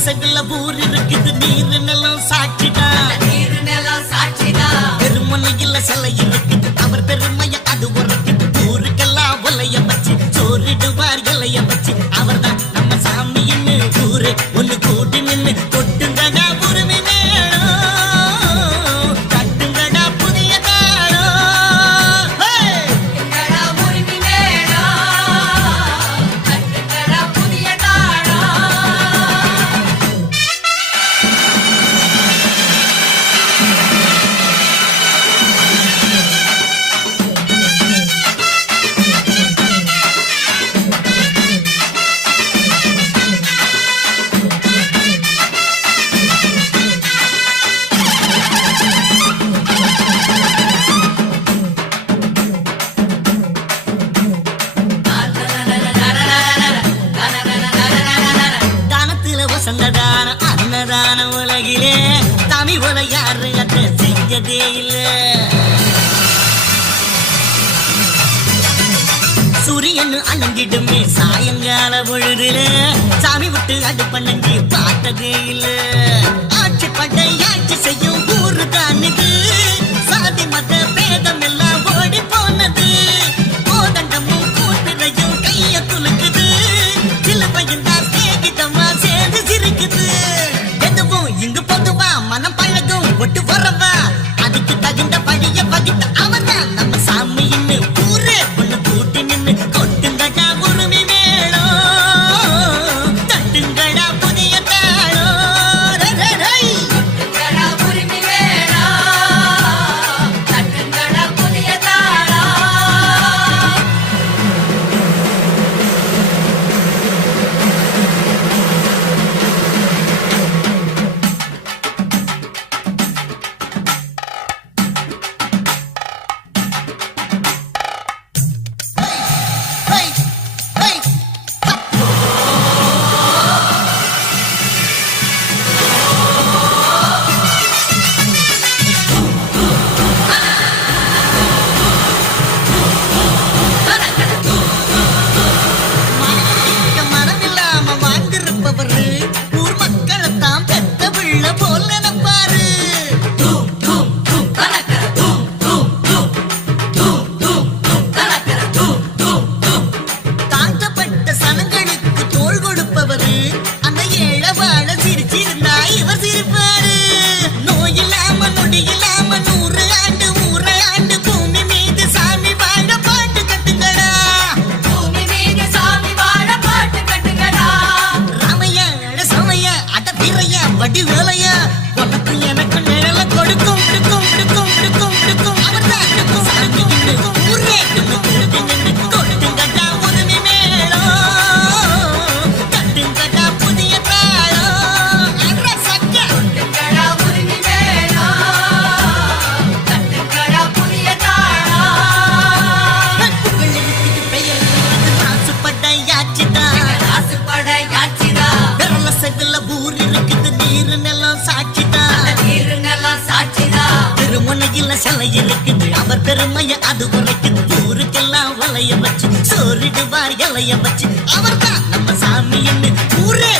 செவில ஊர் இருக்குது நீர் நிலம் சாட்சிதான் பெருமனையில் சிலை இருக்குது அவர் பெருமைய அது உரைக்குது ஊருக்கெல்லாம் உலைய வச்சு சோறிடுவார் இலைய வச்சு அவர் தான் நம்ம சாமின்னு ஊரு ஒண்ணு கூட்டி நின்று கொட்டுங்கடா உரிமை வேணும் கட்டுங்கடா புதிய சந்ததான அன்னதான உலகிலே தமி உல யாரு அத்தை செஞ்சதே இல்ல சூரியன் அலங்கிடுமே சாயங்கால பொழுதுல சாமி விட்டு அடுப்பண்ணி பார்த்ததே இல்ல ஆட்சி பட்டை ஆட்சி செய்யும் ஊரு தான் இது சாதி மத பேதம் எல்லாம் ஓடி போனது கோதண்டமும் கூட்டுரையும் கைய துளுக்குது சிலப்பையும் தான் சேகிதமா சேர்ந்து சிரிக்குது எதுவும் இங்கு பொதுவா மனம் பழகும் ஒட்டு வரவா அதுக்கு தகுந்த பழிய வகித்த அவன் தான் நம்ம சாமின்னு ஊரே ஒண்ணு கூட்டி நின்று கொட்டுங்கடா உரிமை வேணும் தட்டுங்கடா புதிய தாளம் வடி வேலையா உனக்கு எனக்கு நிழல கொடுக்கும் சிலை இருக்குது அவர் பெருமைய அது உரைக்குது ஊருக்கெல்லாம் வலைய வச்சு சோறிடுவார் இலைய வச்சு அவர் தான் நம்ம சாமின்னு ஊரே